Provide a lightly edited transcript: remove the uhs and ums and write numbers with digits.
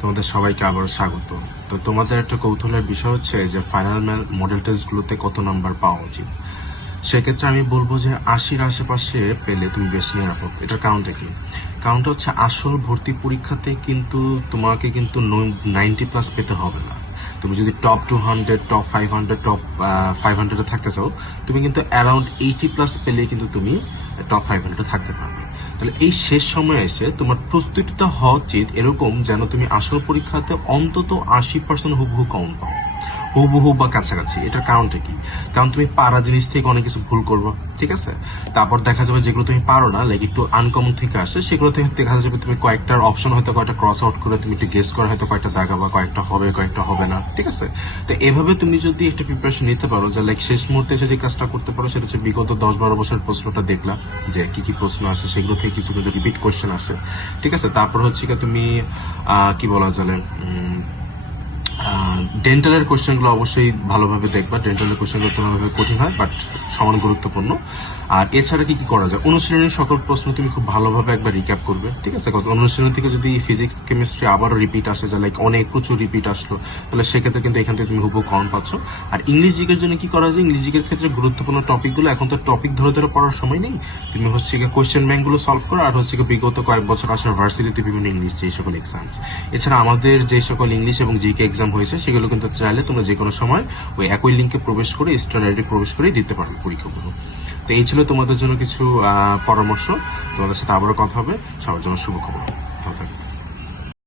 তোমাদের সবাইকে আবারও স্বাগত। তো তোমাদের একটা কৌতূহলের বিষয় হচ্ছে যে ফাইনাল মডেল টেস্টগুলোতে কত নাম্বার পাওয়া উচিত। সেক্ষেত্রে আমি বলবো যে ৮০-র আশেপাশে পেলে তুমি বেশ নিরাপদ। এটার কারণটা কি? কারণটা হচ্ছে আসল ভর্তি পরীক্ষাতে কিন্তু তোমাকে কিন্তু 90+ পেতে হবে না। তুমি যদি টপ 200, টপ 500, টপ 500 থাকতে চাও, তুমি কিন্তু অ্যারাউন্ড 80+ পেলে কিন্তু তুমি টপ 500 থাকতে পারবে। তাহলে এই শেষ সময়ে এসে তোমার প্রস্তুতিটা হওয়া উচিত এরকম যেন তুমি আসল পরীক্ষাতে অন্তত 80% হুবহু কমন পাও, হুবহু বা কাছাকাছি। এটার কারণটা কি? কারণ তুমি পারা জিনিস থেকে অনেক কিছু ভুল করবো, ঠিক আছে? তারপর দেখা যাবে যেগুলো তুমি পারো না, লাইক একটু আনকমন থেকে আসে, সেগুলো থেকে দেখা যাবে তুমি কয়েকটার অপশন হয়তো কয়েকটা ক্রস আউট করে তুমি একটু গেস করে হয়তো কয়েকটা দাগাবা, কয়েকটা হবে কয়েকটা হবে না, ঠিক আছে? তো এভাবে তুমি যদি একটা প্রিপারেশন নিতে পারো যে লাইক শেষ মুহূর্তে এসে যে কাজটা করতে পারো সেটা হচ্ছে বিগত 10-12 বছরের প্রশ্নটা দেখলা যে কি কি প্রশ্ন আসে, সেগুলো থেকে কিছু কিন্তু রিপিট কোশ্চেন আসে, ঠিক আছে? তারপর হচ্ছে কি তুমি কি বলা যায়, ডেন্টালের কোশ্চেনগুলো অবশ্যই ভালোভাবে দেখবা। ডেন্টালের কোশ্চেনগুলো তুলনাভাবে কঠিন হয় বাট সমান গুরুত্বপূর্ণ। আর এছাড়া কি কি করা যায়, অনুশীলনের সকল প্রশ্ন তুমি খুব ভালোভাবে একবার রিক্যাপ করবে, ঠিক আছে? অনুশীলন থেকে যদি ফিজিক্স কেমিস্ট্রি আবারও রিপিট আসে, যা লাইক অনেক প্রচুর রিপিট আসলো, তাহলে সেক্ষেত্রে কিন্তু এখান থেকে তুমি হুবহু কম পাচ্ছ। আর ইংলিশ জিকের জন্য কি করা যায়, ইংলিশ জিকের ক্ষেত্রে গুরুত্বপূর্ণ টপিকগুলো, এখন তো টপিক ধরে ধরে পড়ার সময় নেই, তুমি হচ্ছে কোশ্চেন ব্যাংকগুলো সলভ করো, আর হচ্ছে বিগত কয়েক বছর আসার ভার্সিটিতে বিভিন্ন ইংলিশ যে সকল এক্সাম, এছাড়া আমাদের যে সকল ইংলিশ এবং জিকে এক্সাম হয়েছে সেগুলো কিন্তু চাইলে তোমরা যে কোনো সময় ওই একই লিঙ্কে প্রবেশ করে স্ট্যান্ডার্ডে প্রবেশ করেই দিতে পারবে পরীক্ষাগুলো। তো এই ছিল তোমাদের জন্য কিছু পরামর্শ। তোমাদের সাথে আবারও কথা হবে। সবার জন্য শুভকামনা। ভালো থাকবে।